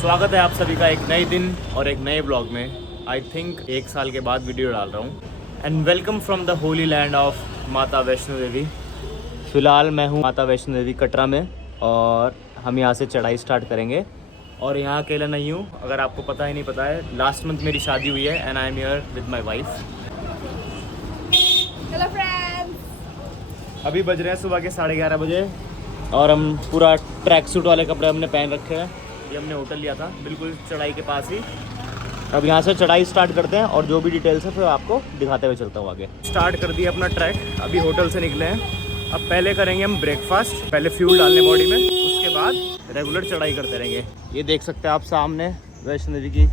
स्वागत है आप सभी का एक नए दिन और एक नए ब्लॉग में। आई थिंक 1 साल के बाद वीडियो डाल रहा हूँ। And welcome from the Holi land of माता वैष्णो देवी। फ़िलहाल मैं हूँ माता वैष्णो देवी कटरा में और हम यहाँ से चढ़ाई स्टार्ट करेंगे। और यहाँ अकेला नहीं हूँ, अगर आपको पता ही नहीं पता है, लास्ट मंथ मेरी शादी हुई है and I am here with my wife. Hello friends. अभी बज रहे हैं सुबह के 11:30 बजे और हम पूरा ट्रैक सूट वाले कपड़े हमने पहन रखे हैं। ये हमने होटल लिया था बिल्कुल चढ़ाई के पास ही। अब यहाँ से चढ़ाई स्टार्ट करते हैं और जो भी डिटेल्स है फिर आपको दिखाते हुए चलता हूँ आगे। स्टार्ट कर दिया अपना ट्रैक, अभी होटल से निकले हैं। अब पहले करेंगे हम ब्रेकफास्ट, पहले फ्यूल डालने बॉडी में, उसके बाद रेगुलर चढ़ाई करते रहेंगे। ये देख सकते हैं आप सामने वैष्णो देवी की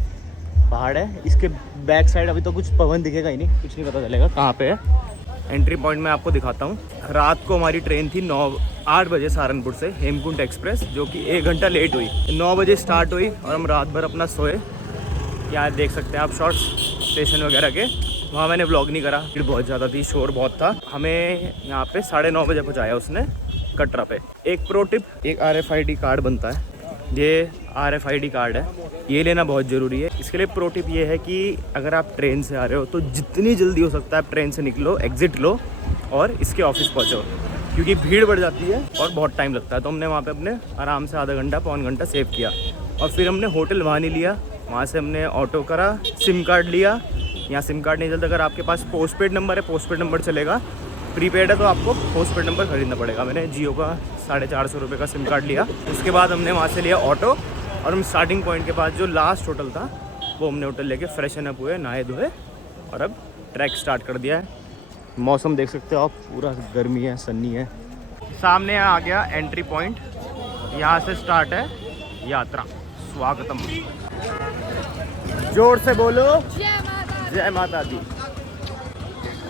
पहाड़ है। इसके बैक साइड अभी तो कुछ पवन दिखेगा ही नहीं, कुछ नहीं पता चलेगा कहाँ पे है। एंट्री पॉइंट में आपको दिखाता हूँ। रात को हमारी ट्रेन थी 8 बजे सहारनपुर से, हेमकुंड एक्सप्रेस, जो कि 1 घंटा लेट हुई। 9 बजे स्टार्ट हुई और हम रात भर अपना सोए। यहाँ देख सकते हैं आप शॉर्ट्स स्टेशन वगैरह के। वहाँ मैंने व्लॉग नहीं करा, भीड़ बहुत ज़्यादा थी, शोर बहुत था। हमें यहाँ पे 9:30 बजे पहुँचाया उसने कटरा पे। एक प्रो टिप, एक RFID कार्ड बनता है। ये RFID कार्ड है, ये लेना बहुत ज़रूरी है। इसके लिए प्रो टिप ये है कि अगर आप ट्रेन से आ रहे हो तो जितनी जल्दी हो सकता है आप ट्रेन से निकलो, एग्ज़िट लो और इसके ऑफिस पहुँचो, क्योंकि भीड़ बढ़ जाती है और बहुत टाइम लगता है। तो हमने वहाँ पे अपने आराम से आधा घंटा पौन घंटा सेव किया। और फिर हमने होटल वहाँ नहीं लिया, वहाँ से हमने ऑटो करा, सिम कार्ड लिया। यहाँ सिम कार्ड नहीं चलता, अगर आपके पास पोस्टपेड नंबर है पोस्टपेड नंबर चलेगा, प्रीपेड है तो आपको पोस्टपेड नंबर खरीदना पड़ेगा। मैंने जियो का 450 रुपये का सिम कार्ड लिया। उसके बाद हमने वहाँ से लिया ऑटो और हम स्टार्टिंग पॉइंट के पास जो लास्ट होटल था वो हमने होटल लेके फ्रेशन अप हुए, नहाए धोए और अब ट्रैक स्टार्ट कर दिया है। मौसम देख सकते हो आप, पूरा गर्मी है, सन्नी है। सामने आ गया एंट्री पॉइंट, यहाँ से स्टार्ट है यात्रा। स्वागतम, जोर से बोलो जय माता दी।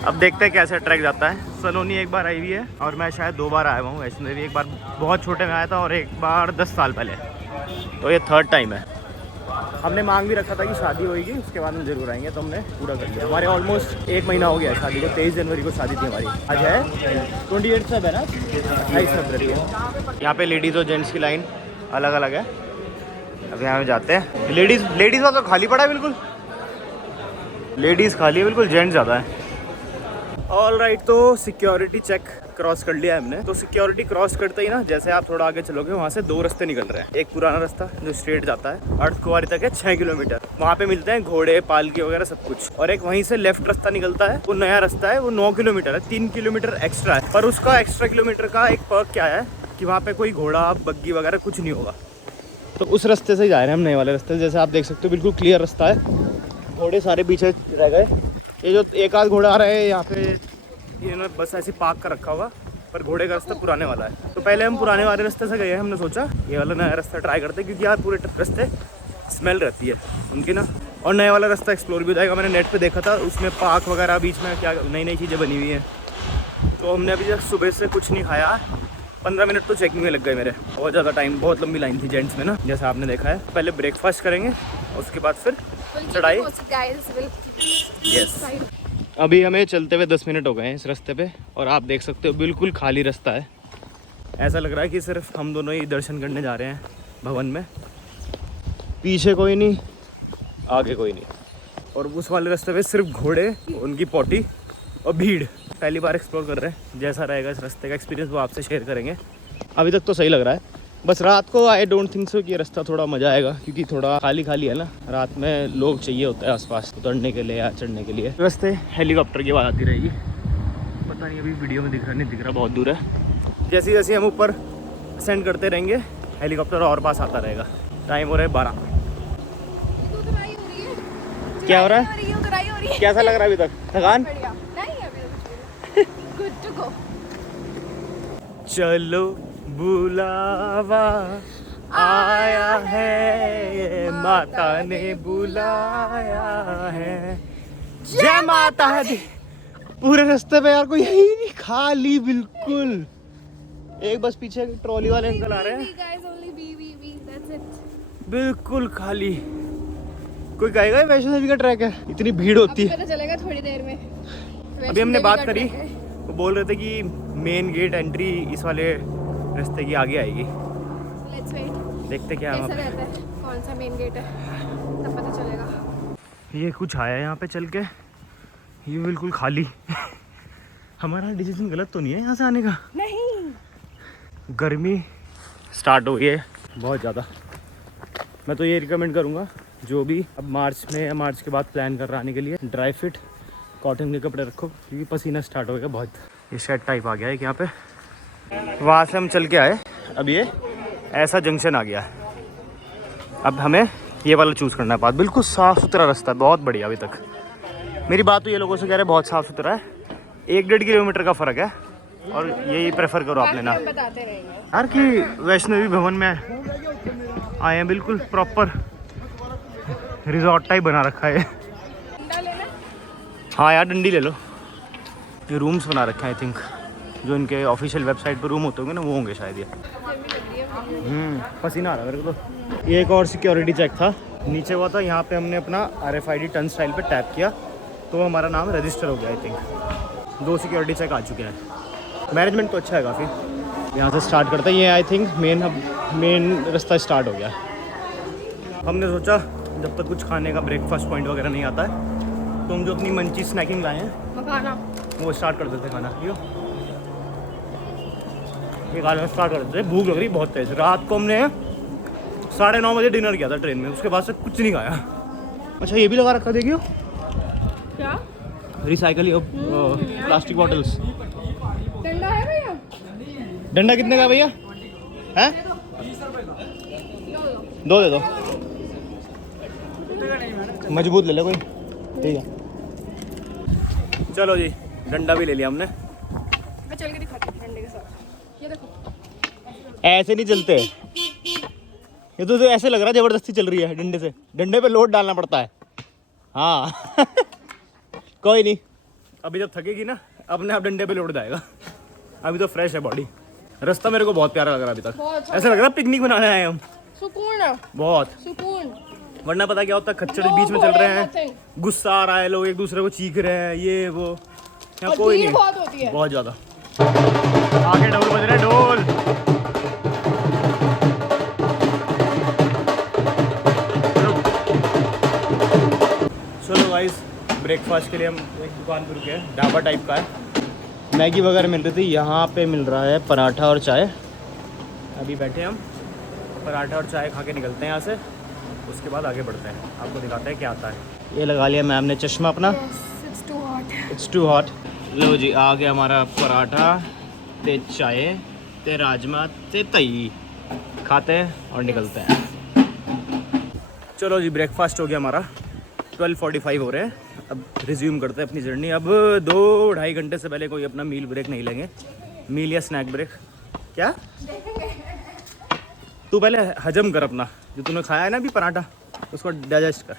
अब देखते हैं कैसे ट्रैक जाता है। सलोनी एक बार आई हुई है और मैं शायद 2 बार आया हूँ वैष्णो देवी। एक बार बहुत छोटे में आया था और एक बार 10 साल पहले, तो ये 3rd टाइम है। हमने मांग भी रखा था कि शादी होगी उसके बाद हम जरूर आएंगे, तो हमने पूरा कर लिया। हमारे ऑलमोस्ट 1 महीना हो गया है शादी को। 23 जनवरी को शादी थी हमारी। आज है 28 सब है ना, 28 फरवरी है। यहाँ पे लेडीज़ और जेंट्स की लाइन अलग अलग है। अब यहाँ पे जाते हैं। लेडीज़ का तो खाली पड़ा है बिल्कुल, लेडीज़ खाली है बिल्कुल, जेंट्स ज़्यादा है। ऑल राइट, तो सिक्योरिटी चेक क्रॉस कर लिया है हमने। तो सिक्योरिटी क्रॉस करते ही ना, जैसे आप थोड़ा आगे चलोगे वहाँ से 2 रास्ते निकल रहे हैं। एक पुराना रास्ता जो स्ट्रेट जाता है अर्धकुंवारी तक है, 6 किलोमीटर, वहाँ पे मिलते हैं घोड़े, पालकी वगैरह सब कुछ। और एक वहीं से लेफ्ट रास्ता निकलता है, वो नया रास्ता है, वो 9 किलोमीटर है, 3 किलोमीटर एक्स्ट्रा है। पर उसका एक्स्ट्रा किलोमीटर का एक पर्क क्या है कि वहाँ पे कोई घोड़ा बग्गी वगैरह कुछ नहीं होगा। तो उस रास्ते से जा रहे हैं हम, नए वाले रास्ते से। जैसे आप देख सकते हो बिल्कुल क्लियर रास्ता है, घोड़े सारे पीछे रह गए। ये जो एक आध घोड़ा आ रहा है यहाँ पे, इन्होंने बस ऐसे पार्क कर रखा होगा, पर घोड़े का रास्ता पुराने वाला है। तो पहले हम पुराने वाले रास्ते से गए हैं, हमने सोचा ये वाला नया रास्ता ट्राई करते हैं, क्योंकि यार पूरे रास्ते स्मेल रहती है उनकी ना, और नया वाला रास्ता एक्सप्लोर भी हो जाएगा। मैंने नेट पे देखा था, उसमें पार्क वगैरह बीच में क्या नई नई चीज़ें बनी हुई हैं। तो हमने अभी जब सुबह से कुछ नहीं खाया, 15 मिनट तो चेकिंग में लग गए मेरे, बहुत ज़्यादा टाइम, बहुत लंबी लाइन थी जेंट्स में ना, जैसा आपने देखा है। पहले ब्रेकफास्ट करेंगे उसके बाद फिर चढ़ाई। यस, अभी हमें चलते हुए 10 मिनट हो गए हैं इस रास्ते पे और आप देख सकते हो बिल्कुल खाली रास्ता है। ऐसा लग रहा है कि सिर्फ हम दोनों ही दर्शन करने जा रहे हैं भवन में। पीछे कोई नहीं, आगे कोई नहीं, और उस वाले रास्ते पे सिर्फ घोड़े, उनकी पोटी और भीड़। पहली बार एक्सप्लोर कर रहे हैं, जैसा रहेगा इस रास्ते का एक्सपीरियंस वो आपसे शेयर करेंगे। अभी तक तो सही लग रहा है, बस रात को आई डोंट थिंक सो कि ये रास्ता थोड़ा मज़ा आएगा, क्योंकि थोड़ा खाली खाली है ना, रात में लोग चाहिए होता है आसपास उतरने के लिए या चढ़ने के लिए। रास्ते हेलीकॉप्टर की आवाज़ आती रहेगी, पता नहीं अभी वीडियो में दिख रहा नहीं दिख रहा, बहुत दूर है। जैसे जैसे हम ऊपर असेंड करते रहेंगे हेलीकॉप्टर और पास आता रहेगा। टाइम हो रहा है 12। क्या हो रहा है? कैसा लग रहा है अभी तक? थकान? चलो बुलावा आया है, माता ने बुलाया है, जय माता दी। पूरे रास्ते पे यार कोई है ही नहीं, खाली बिल्कुल। एक बस पीछे ट्रॉली वाले अंकल आ रहे हैं, बिल्कुल खाली। कोई कहेगा वैष्णो देवी का ट्रैक है, इतनी भीड़ होती है। पता चलेगा थोड़ी देर में। अभी हमने बात करी, वो बोल रहे थे कि मेन गेट एंट्री इस वाले रास्ते की आगे आएगी। Let's wait. देखते क्या कैसा रहता है? कौन कौन सा मेन गेट है, तब पता चलेगा। ये कुछ आया यहाँ पे चल के, ये बिल्कुल खाली। हमारा डिसीजन गलत तो नहीं है यहाँ से आने का? नहीं। गर्मी स्टार्ट हो गई है बहुत ज़्यादा। मैं तो ये रिकमेंड करूँगा जो भी अब मार्च में या मार्च के बाद प्लान कर रहा आने के लिए, ड्राई फिट कॉटन के कपड़े रखो क्योंकि पसीना स्टार्ट हो गया बहुत। ये शेड टाइप आ गया है यहाँ पे। वहाँ से हम चल के आए, अब ये ऐसा जंक्शन आ गया है। अब हमें ये वाला चूज़ करना है। बात बिल्कुल साफ़ सुथरा रास्ता है, बहुत बढ़िया। अभी तक मेरी बात तो ये लोगों से कह रहे हैं बहुत साफ़ सुथरा है। 1-1.5 किलोमीटर का फ़र्क है और यही प्रेफर करो आप लेना। बताते रहेंगे यार कि वैष्णवी भवन में आए हैं, बिल्कुल प्रॉपर रिजॉर्ट टाइप बना रखा है। डंडा लेना? हाँ यार डंडी ले लो। ये रूम्स बना रखे हैं आई थिंक, जो इनके ऑफिशियल वेबसाइट पर रूम होते होंगे ना वो होंगे शायद ये। पसीना आ रहा है मेरे को तो। ये एक और सिक्योरिटी चेक था, नीचे हुआ था। यहाँ पे हमने अपना RFID टर्न स्टाइल पे टैप किया तो हमारा नाम रजिस्टर हो गया आई थिंक। 2 सिक्योरिटी चेक आ चुके हैं। मैनेजमेंट तो अच्छा है काफ़ी। यहाँ से स्टार्ट करते हैं, ये आई थिंक मेन रास्ता स्टार्ट हो गया। हमने सोचा जब तक कुछ खाने का ब्रेकफास्ट पॉइंट वगैरह नहीं आता है तो हम जो अपनी मंची स्नैकिंग लाए हैं मखाना वो स्टार्ट कर देते खाना। ये खाना स्टार्ट कर देते। भूख लग रही बहुत तेज़। रात को हमने 9:30 बजे डिनर किया था ट्रेन में, उसके बाद से कुछ नहीं खाया। अच्छा ये भी लगा रखा देखियो, क्या रिसाइकल प्लास्टिक बॉटल्स। डंडा है भैया? डंडा कितने का भैया है? 2 दे दो। मजबूत ले ले कोई। ठीक है चलो जी, डंडा भी ले लिया हमने। मैं चल के दिखाती हूँ डंडे के साथ। ये देखो ऐसे नहीं चलते, ये तो ऐसे लग रहा है जबरदस्ती चल रही है डंडे से। डंडे पे लोड डालना पड़ता है। हाँ कोई नहीं, अभी जब थकेगी ना अपने आप डंडे पे लोड जाएगा। अभी तो फ्रेश है बॉडी। रास्ता मेरे को बहुत प्यारा लग रहा है अभी तक। ऐसा लग रहा है पिकनिक बनाने आए हम। सुकून है, बहुत सुकून। वरना पता क्या होता है, खच्चर बीच में चल रहे हैं, गुस्सा आ रहा है, लोग एक दूसरे को चीख रहे हैं, ये वो। यहाँ कोई नहीं, बहुत होती है, बहुत ज्यादा। आगे ढोल बज रहे, ढोल। चलो गाइस, ब्रेकफास्ट के लिए हम एक दुकान पर रुके हैं, ढाबा टाइप का है। मैगी वगैरह मिल रही थी, यहाँ पे मिल रहा है पराठा और चाय। अभी बैठे हम पराठा और चाय खा के निकलते हैं यहाँ से, उसके बाद आगे बढ़ते हैं, आपको दिखाते हैं क्या आता है। ये लगा लिया मैम ने चश्मा अपना। It's too hot. लो जी, आ गया हमारा पराठा ते चाय ते राजमा ते तई। खाते हैं और निकलते हैं। चलो जी, ब्रेकफास्ट हो गया हमारा। 12:45 हो रहे हैं। अब रिज्यूम करते हैं अपनी जर्नी। अब 2-2.5 घंटे से पहले कोई अपना मील ब्रेक नहीं लेंगे। मील या स्नैक ब्रेक क्या? तू पहले हजम कर अपना, जो तूने खाया है ना अभी पराठा, उसको डाइजेस्ट कर।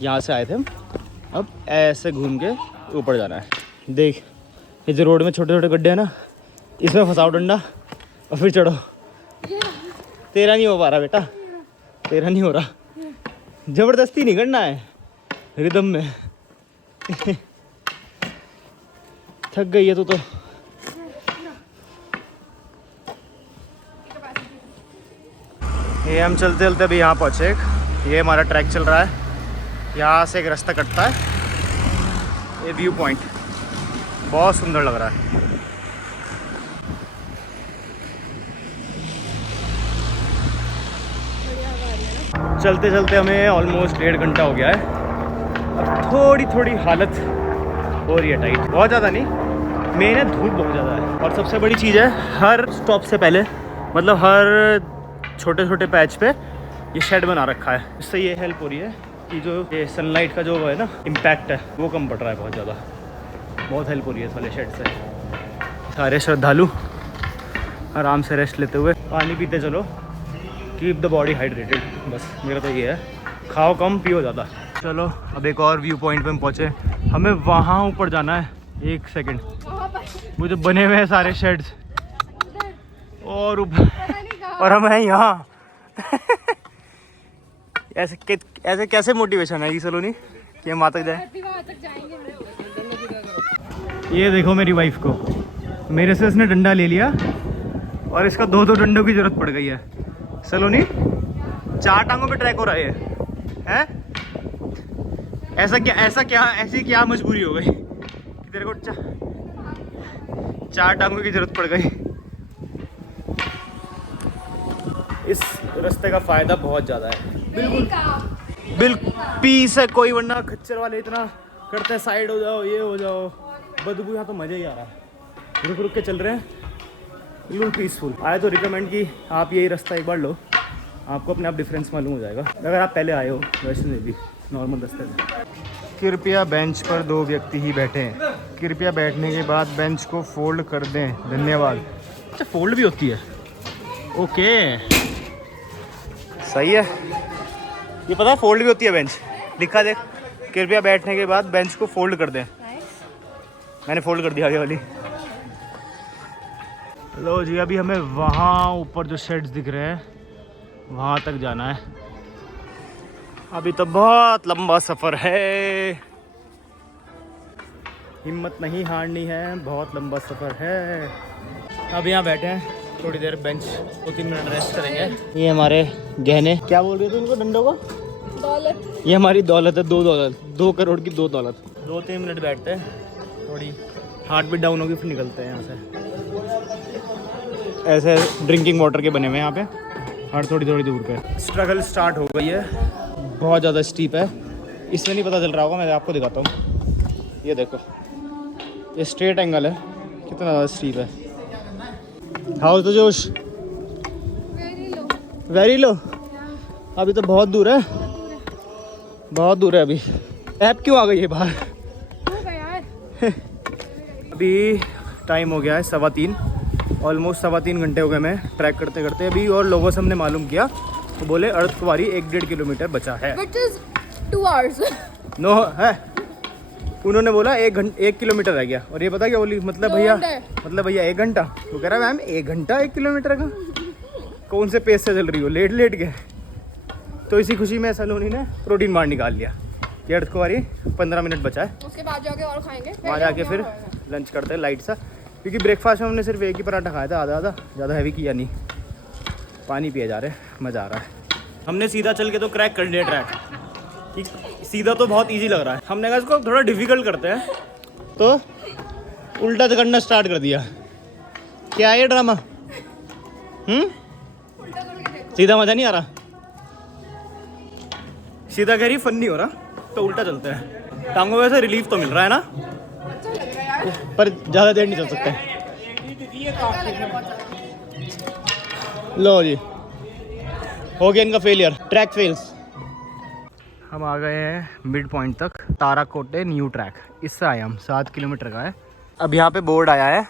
यहाँ से आए थे हम, अब ऐसे घूम के ऊपर जाना है। देख ये जो रोड में छोटे छोटे गड्ढे हैं ना, इसमें फंसाओ डंडा और फिर चढ़ो। तेरा नहीं हो पा रहा बेटा, तेरा नहीं हो रहा। जबरदस्ती नहीं करना है, रिदम में। थक गई है तू तो। ये हम चलते चलते अभी यहाँ पहुँचे। ये हमारा ट्रैक चल रहा है, यहाँ से एक रास्ता कटता है। ये व्यू पॉइंट बहुत सुंदर लग रहा है। चलते चलते हमें ऑलमोस्ट 1.5 घंटा हो गया है। अब थोड़ी थोड़ी हालत हो रही है टाइट, बहुत ज़्यादा नहीं, मेन धूप बहुत ज़्यादा है। और सबसे बड़ी चीज़ है, हर स्टॉप से पहले, मतलब हर छोटे छोटे पैच पे ये शेड बना रखा है। इससे ये हेल्प हो रही है कि जो ये सनलाइट का जो है ना इम्पैक्ट है वो कम पड़ रहा है बहुत ज़्यादा। बहुत हेल्प हो रही है इस वाले शेड से। सारे श्रद्धालु आराम से रेस्ट लेते हुए पानी पीते चलो। कीप द बॉडी हाइड्रेटेड, बस मेरा तो ये है। खाओ कम, पियो ज़्यादा। चलो अब एक और व्यू पॉइंट पे हम पहुँचे। हमें वहाँ ऊपर जाना है। 1 सेकेंड, वो जो बने हुए हैं सारे शेड्स और ऊपर, और हम हैं यहाँ। ऐसे कैसे मोटिवेशन है ये सलोनी कि हम वहाँ तक जाएं? ये देखो मेरी वाइफ को, मेरे से इसने डंडा ले लिया और इसका 2-2 डंडों की जरूरत पड़ गई है। सलोनी 4 टांगों पे ट्रैक हो रहा है? ऐसी क्या मजबूरी हो गई कि तेरे को 4 टांगों की जरूरत पड़ गई। इस रास्ते का फायदा बहुत ज़्यादा है। बिल्कुल पीस है कोई, वरना खच्चर वाले इतना करते हैं साइड हो जाओ, ये हो जाओ, बदबू। यहाँ तो मज़ा ही आ रहा है, रुक रुक के चल रहे हैं, बिल्कुल पीसफुल। आए तो रिकमेंड कि आप यही रास्ता एक बार लो, आपको अपने आप डिफरेंस मालूम हो जाएगा अगर आप पहले आए हो वैष्णो देवी नॉर्मल रास्ते में। कृपया बेंच पर 2 व्यक्ति ही बैठें। कृपया बैठने के बाद बेंच को फोल्ड कर दें, धन्यवाद। अच्छा फोल्ड भी होती है, ओके सही है। ये पता है फोल्ड भी होती है बेंच, लिखा देख, कृपया बैठने के बाद बेंच को फोल्ड कर दें। मैंने फोल्ड कर दिया आगे वाली। लो जी, अभी हमें वहाँ ऊपर जो शेड्स दिख रहे हैं वहाँ तक जाना है। अभी तो बहुत लंबा सफ़र है, हिम्मत नहीं हारनी है, बहुत लंबा सफ़र है। अब यहाँ बैठे हैं थोड़ी देर, बेंच 2-3 मिनट रेस्ट करेंगे। ये हमारे गहने, क्या बोल रहे थे उनको, डंडों को? दौलत। ये हमारी दौलत है, 2 दौलत, 2 करोड़ की 2 दौलत। 2-3 मिनट बैठते हैं, थोड़ी हार्ट बीट डाउन होगी, फिर निकलते हैं यहाँ से। ऐसे ड्रिंकिंग वाटर के बने हुए हैं यहाँ पे, हर थोड़ी थोड़ी दूर पे। स्ट्रगल स्टार्ट हो गई है, बहुत ज़्यादा स्टीप है, इसमें नहीं पता चल रहा होगा, मैं आपको दिखाता हूँ। ये देखो, ये स्ट्रेट एंगल है, कितना ज़्यादा स्टीप है। हाउ तो जोश? Very low. अभी तो बहुत दूर है, बहुत दूर है अभी। ऐप क्यों आ गई है बाहर? अभी टाइम हो गया है 3:15, ऑलमोस्ट 3.25 घंटे हो गए मैं ट्रैक करते करते अभी। और लोगों से हमने मालूम किया तो बोले अर्धकुंवारी 1-1.5 किलोमीटर बचा है, Which is 2 hours. नो है, उन्होंने बोला 1 किलोमीटर रह गया। और ये पता क्या बोली, मतलब भैया 1 घंटा। वो कह रहा है मैम 1 घंटा 1 किलोमीटर का, कौन से पेस से चल रही हो, लेट लेट के। तो इसी खुशी में सलोनी ने प्रोटीन बार निकाल लिया कि अर्धकुंवारी 15 मिनट बचा है, उसके बाद जाके और खाएंगे, वहाँ जाके फिर लंच करते हैं लाइट सा। क्योंकि ब्रेकफास्ट में हमने सिर्फ एक ही पराठा खाया था, आधा ज़्यादा हैवी किया नहीं। पानी पिए जा रहे हैं, मज़ा आ रहा है। हमने सीधा चल के तो क्रैक कर लिया ट्रैक, कि सीधा तो बहुत इजी लग रहा है, हमने कहा इसको थोड़ा डिफ़िकल्ट करते हैं, तो उल्टा करना स्टार्ट कर दिया। क्या है ये ड्रामा? सीधा मज़ा नहीं आ रहा, सीधा कह रही फन नहीं हो रहा, तो उल्टा चलते हैं। टांगों में से रिलीफ तो मिल रहा है ना, पर ज़्यादा देर नहीं चल सकते। लो जी, हो गया इनका फेलियर, ट्रैक फेल्स। हम आ गए हैं मिड पॉइंट तक, ताराकोटे न्यू ट्रैक। इससे आए हम, 7 किलोमीटर का है। अब यहाँ पे बोर्ड आया है,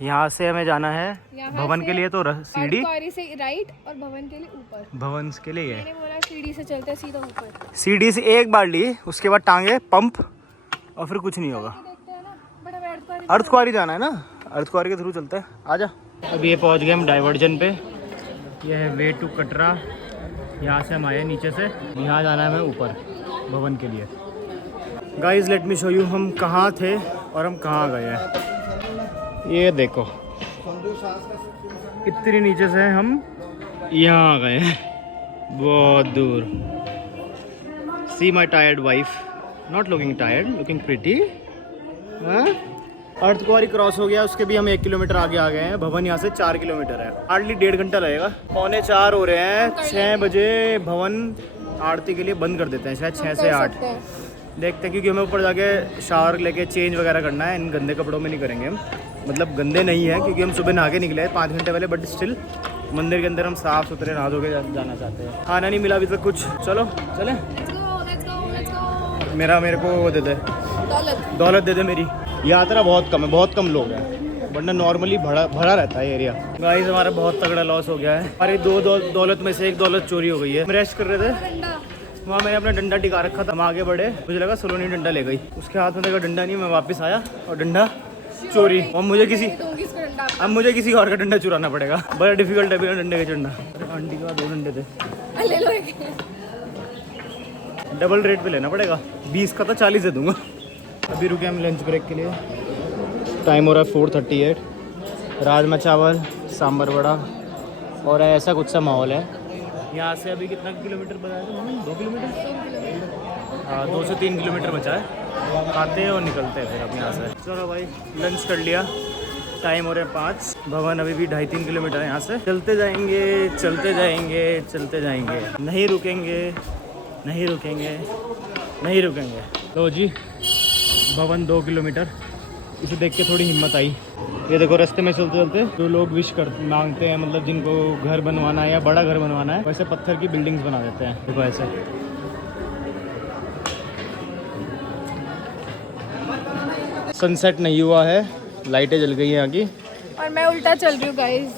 यहाँ से हमें जाना है भवन के लिए, तो सीढ़ी से राइट और भवन के लिए ऊपर। भवन के लिए मैंने बोला सीढ़ी से चलते सीधा ऊपर। सीढ़ी से एक बार ली, उसके बाद टांगे पंप और फिर कुछ नहीं होगा। अर्धकुंवारी जाना है ना, अर्धकुंवारी के थ्रू चलते हैं, आजा। अभी ये पहुंच गए हम डाइवर्जन पे, ये है वे टू कटरा। यहाँ से हम आए नीचे से, यहाँ जाना है हमें ऊपर भवन के लिए। Guys let me show you हम कहाँ थे और हम कहाँ गए हैं। ये देखो, इतनी नीचे से हम यहाँ आ गए हैं, बहुत दूर। See my tired wife, not looking tired, looking pretty. Ardhkuwari cross हो गया, उसके भी हम 1 किलोमीटर आगे आ गए हैं। भवन यहाँ से 4 किलोमीटर है, हार्डली 1.5 घंटा लगेगा। 3:45 हो रहे हैं, 6 बजे भवन आरती के लिए बंद कर देते हैं, शायद 6 से 8 देखते हैं। क्योंकि हमें ऊपर जाके शावर लेके चेंज वगैरह करना है, इन गंदे कपड़ों में नहीं करेंगे हम, मतलब गंदे नहीं है क्योंकि हम सुबह नहा के निकले हैं 5 घंटे पहले, बट स्टिल मंदिर के अंदर हम साफ़ सुथरे नहा धो के जाना चाहते हैं। खाना नहीं मिला अभी तक कुछ, चलो चले। मेरे को वो दे दे, दौलत दे दे मेरी। यात्रा बहुत कम है, बहुत कम लोग हैं, वरना नॉर्मली भरा रहता है एरिया। गाइस हमारा बहुत तगड़ा लॉस हो गया है, हमारी 2 दौलत में से 1 दौलत चोरी हो गई है। हम रेस्ट कर रहे थे, वहाँ मैंने अपना डंडा टिका रखा था, हम आगे बढ़े, मुझे लगा सलोनी डंडा ले गई, उसके हाथ में देखा डंडा नहीं, मैं वापस आया और डंडा चोरी। और मुझे किसी और का डंडा चुराना पड़ेगा, बड़ा डिफिकल्ट है बिना डंडे के चढ़ना। आंटी के 2 डंडे थे, ले लो एक। डबल रेट पे लेना पड़ेगा, 20 का था 40 दे दूंगा। अभी रुके हम लंच ब्रेक के लिए, टाइम हो रहा है 4:38। राजमा चावल, सांभर वड़ा और ऐसा कुछ सा माहौल है। यहाँ से अभी कितना किलोमीटर बताया था मम्मी? 2 किलोमीटर? हाँ, 2 से 3 किलोमीटर बचा है। खाते हैं और निकलते हैं फिर अब यहाँ से। चलो भाई, लंच कर लिया, टाइम हो रहा है 5। भवन अभी भी 2.5-3 किलोमीटर है यहाँ से। चलते जाएंगे चलते जाएंगे चलते जाएंगे, नहीं रुकेंगे नहीं रुकेंगे नहीं रुकेंगे। तो जी भवन 2 किलोमीटर, इसे देख के थोड़ी हिम्मत आई। ये देखो रास्ते में चलते चलते जो लोग विश कर मांगते हैं, मतलब जिनको घर बनवाना है या बड़ा घर बनवाना है, वैसे पत्थर की बिल्डिंग्स बना देते हैं। देखो ऐसे। सनसेट नहीं हुआ है, लाइटें जल गई हैं यहाँ की। और मैं उल्टा चल रही हूँ गाइस,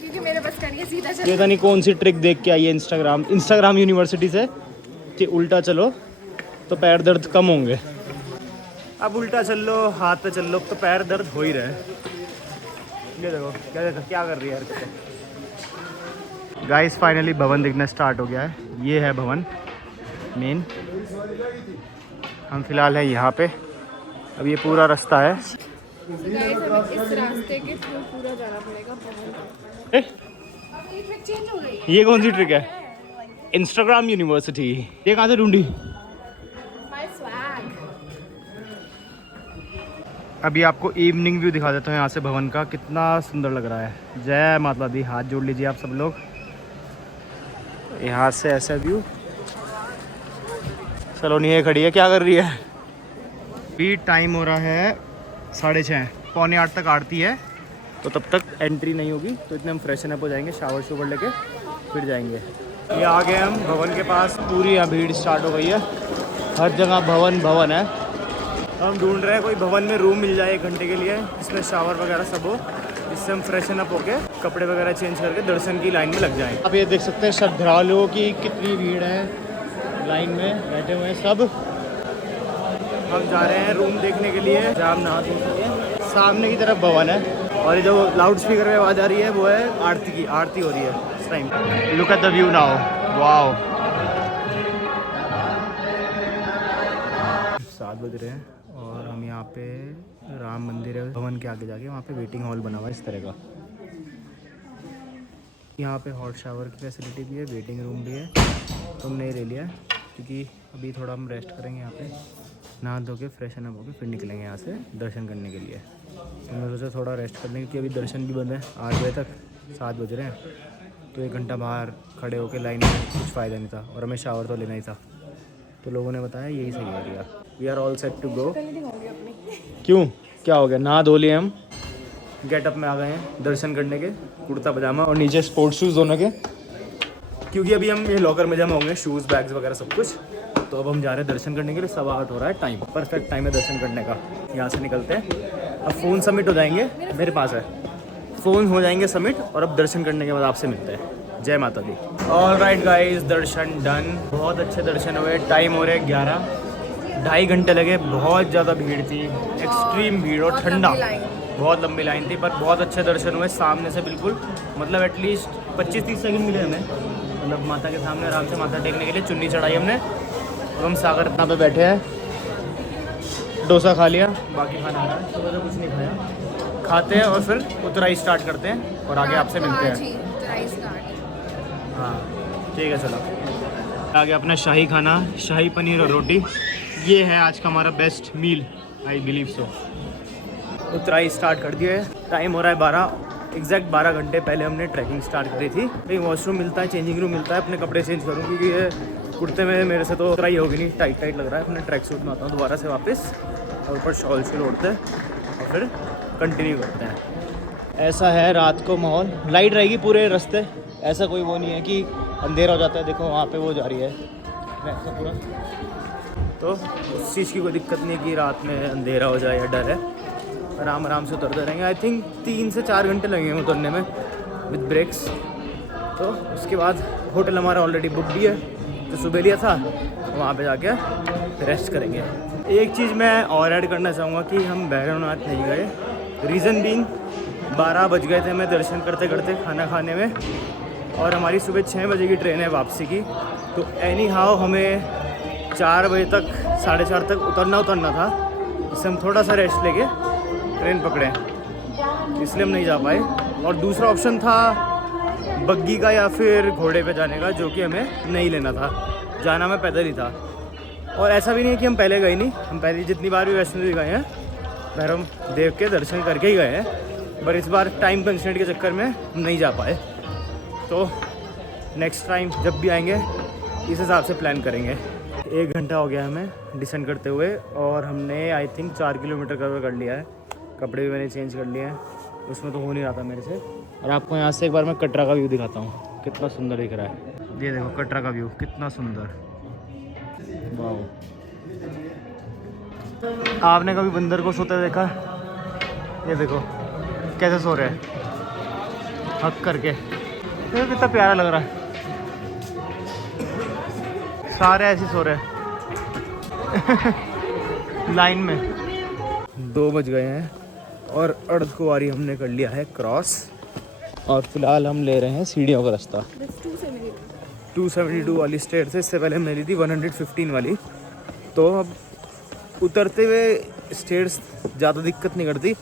क्योंकि मेरे बस का नहीं है सीधा चल। ये तो नहीं कौन सी ट्रिक देख के आई है इंस्टाग्राम यूनिवर्सिटी से कि उल्टा चलो तो पैर दर्द कम होंगे। अब उल्टा चल लो, हाथ पे चल लो तो पैर दर्द हो ही रहे। ये देखो क्या कर रही है हरकतें। गाइस फाइनली भवन दिखना स्टार्ट हो गया है। ये है भवन मेन। हम फिलहाल है यहाँ पे। अब ये पूरा रास्ता है। गाइस हमें इस रास्ते के थ्रू पूरा जाना पड़ेगा भवन। ए? ये ट्रिक चेंज हो रही है। ये कौन सी ट्रिक है? Instagram university. ये कहाँ से ढूंढी? My swag. अभी आपको इवनिंग व्यू दिखा देता हूँ यहाँ से भवन का, कितना सुंदर लग रहा है। जय माता दी, हाथ जोड़ लीजिए आप सब लोग। यहाँ से ऐसा व्यू। सलोनी ये खड़ी है, क्या कर रही है? अभी टाइम हो रहा है 6:30, 7:45 तक आरती है, तो तब तक एंट्री नहीं होगी। तो इतने हम फ्रेशन अप हो जाएंगे, शावर शूवर लेके फिर जाएंगे। ये आ गए हम भवन के पास। पूरी यहाँ भीड़ स्टार्ट हो गई है, हर जगह भवन भवन है। हम ढूंढ रहे हैं कोई भवन में रूम मिल जाए 1 घंटे के लिए, जिसमें शावर वगैरह सब हो, जिससे हम फ्रेशन अप होके कपड़े वगैरह चेंज करके दर्शन की लाइन में लग जाएं। आप ये देख सकते हैं श्रद्धालुओं की कितनी भीड़ है, लाइन में बैठे हुए हैं सब। हम जा रहे हैं रूम देखने के लिए, जहाँ हम नहा धो सकें। सामने की तरफ भवन है और ये जो लाउड स्पीकर में आवाज़ आ रही है वो है आरती की। आरती हो रही है इस time. Look at the view now, wow. 7 बज रहे हैं और हम यहाँ पे राम मंदिर है भवन के आगे जाके, वहाँ पे वेटिंग हॉल बना हुआ है इस तरह का। यहाँ पे हॉट शावर की फैसिलिटी भी है, वेटिंग रूम भी है। तो हमने ले लिया क्योंकि अभी थोड़ा हम रेस्ट करेंगे यहाँ पे, नहा धो के फ्रेशन अप होके फिर निकलेंगे यहाँ से दर्शन करने के लिए। तो मैं सोचा थोड़ा रेस्ट करने, क्योंकि अभी दर्शन भी बंद है 8 बजे तक, 7 बज रहे हैं। तो 1 घंटा बाहर खड़े होकर लाइन में कुछ फ़ायदा नहीं था, और हमें शावर तो लेना ही था। तो लोगों ने बताया यही सही area. We are all set to go. क्यों, क्या हो गया? नहा धो लिए हम, गेटअप में आ गए हैं दर्शन करने के, कुर्ता पजामा और नीचे स्पोर्ट्स शूज़ दोनों के, क्योंकि अभी हम ये लॉकर में जमा होंगे शूज़ बैग्स वगैरह सब कुछ। तो अब हम जा रहे हैं दर्शन करने के लिए। 8:15 हो रहा है टाइम, परफेक्ट टाइम है दर्शन करने का। यहाँ से निकलते हैं, अब फ़ोन सबमिट हो जाएंगे, मेरे पास है फ़ोन, हो जाएंगे सबमिट, और अब दर्शन करने के बाद आपसे मिलते हैं। जय माता दी। ऑल राइट गाइस, दर्शन डन, बहुत अच्छे दर्शन हुए। टाइम हो रहे 11, 2.5 घंटे लगे। बहुत ज़्यादा भीड़ थी, एक्सट्रीम भीड़ और ठंडा, बहुत लंबी लाइन थी, पर बहुत अच्छे दर्शन हुए सामने से बिल्कुल। मतलब एटलीस्ट 25-30 सेकंड मिले हमें, मतलब माता के सामने आराम से माथा टेकने के लिए। चुन्नी चढ़ाई हमने और हम सागर रत्ना पे बैठे हैं। डोसा खा लिया, बाकी खाना आ रहा है, सुबह से कुछ नहीं खाया। खाते हैं और फिर उतराई स्टार्ट करते हैं और आगे आपसे मिलते हैं। हाँ ठीक है, चलो। आगे अपना शाही खाना, शाही पनीर और रोटी। ये है आज का हमारा best meal, I believe so. उतराई स्टार्ट कर दिए। टाइम हो रहा है 12, एग्जैक्ट 12 घंटे पहले हमने ट्रैकिंग स्टार्ट करी थी। कहीं वॉशरूम मिलता है, चेंजिंग रूम मिलता है, अपने कपड़े चेंज करूँ, क्योंकि ये कुर्ते में मेरे से तो उतराई होगी नहीं, टाइट टाइट लग रहा है। अपने ट्रैक सूट में आता हूँ दोबारा से वापस, और ऊपर शॉल से ओढ़ते हैं और फिर कंटिन्यू करते हैं। ऐसा है रात को माहौल, लाइट रहेगी पूरे रास्ते, ऐसा कोई वो नहीं है कि अंधेरा हो जाता है। देखो वहाँ पे वो जा रही है वैसा पूरा, तो उस चीज़ की कोई दिक्कत नहीं कि रात में अंधेरा हो जाए या डर है। आराम आराम से उतरते रहेंगे। आई थिंक 3 से 4 घंटे लगेंगे उतरने में विद ब्रेक्स। तो उसके बाद होटल हमारा ऑलरेडी बुक भी है, तो सुबह लिया था, वहाँ पे जाके रेस्ट करेंगे। एक चीज़ मैं और ऐड करना चाहूँगा कि हम भैरवनाथ नहीं गए, रीज़न बीइंग 12 बज गए थे हमें दर्शन करते करते, खाना खाने में, और हमारी सुबह 6 बजे की ट्रेन है वापसी की। तो एनी हाउ हमें 4 बजे तक, 4:30 तक उतरना था, इससे हम थोड़ा सा रेस्ट लेके ट्रेन पकड़े। इसलिए हम नहीं जा पाए। और दूसरा ऑप्शन था बग्गी का या फिर घोड़े पे जाने का, जो कि हमें नहीं लेना था, जाना में पैदल ही था। और ऐसा भी नहीं है कि हम पहले गए नहीं, हम पहले जितनी बार भी वैष्णो देवी गए हैं भैरव देव के दर्शन करके ही गए हैं, पर इस बार टाइम कंस्ट्रेंट के चक्कर में हम नहीं जा पाए। तो नेक्स्ट टाइम जब भी आएंगे इस हिसाब से प्लान करेंगे। 1 घंटा हो गया हमें डिसेंड करते हुए और हमने आई थिंक 4 किलोमीटर कवर कर लिया है। कपड़े भी मैंने चेंज कर लिए हैं, उसमें तो हो नहीं रहा था मेरे से। और आपको यहाँ से एक बार मैं कटरा का व्यू दिखाता हूँ, कितना सुंदर दिख रहा है। ये देखो कटरा का व्यू कितना सुंदर, वाह। आपने कभी बंदर को सोते देखा? ये देखो कैसे सो रहे हैं हक करके, देखो कितना प्यारा लग रहा है। सारे ऐसे सो रहे हैं लाइन में। 2 बज गए हैं और अर्धकुंवारी हमने कर लिया है क्रॉस, और फिलहाल हम ले रहे हैं सीढ़ियों का रास्ता। 272 वाली स्टेट से, इससे पहले हमने ली थी 115 वाली। तो अब उतरते हुए स्टेट्स ज़्यादा दिक्कत नहीं करती,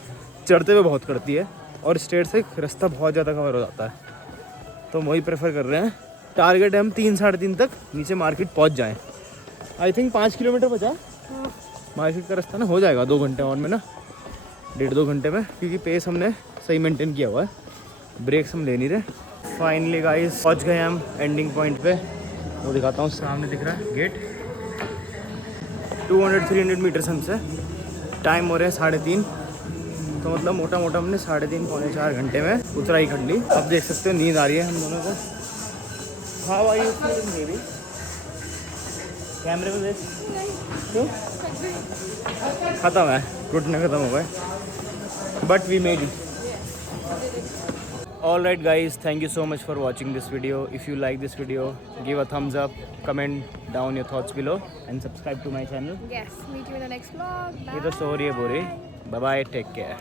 चढ़ते हुए बहुत करती है, और स्टेट से रास्ता बहुत ज़्यादा कवर हो जाता है। तो वही प्रेफर कर रहे हैं। टारगेट है हम 3 साढ़े 3 तक नीचे मार्केट पहुंच जाएं। आई थिंक 5 किलोमीटर बचा मार्केट का रास्ता ना, हो जाएगा 2 घंटे और में ना, 1.5-2 घंटे में, क्योंकि पेस हमने सही मेंटेन किया हुआ है, ब्रेक्स हम ले नहीं रहे। फाइनली गाइस पहुंच गए हम एंडिंग पॉइंट पे। वो दिखाता हूँ, सामने दिख रहा है गेट। 200-300 मीटर्स हमसे, टाइम हो रहे हैं 3:30। तो मतलब मोटा मोटा हमने 3.5-4 घंटे में उतराई कर ली। अब देख सकते हो नींद आ रही है हम दोनों को। हाँ भाई भी कैमरे में देख, क्यों ख़त्म है, घुटने ख़त्म हो गए, but we made it. Alright guys, thank you so much for watching this video. If you like this video, give a thumbs up, comment down your thoughts below and subscribe to my channel. Yes, meet you in the next vlog. Bye. ये तो सो रही है बोरी। Bye bye, take care.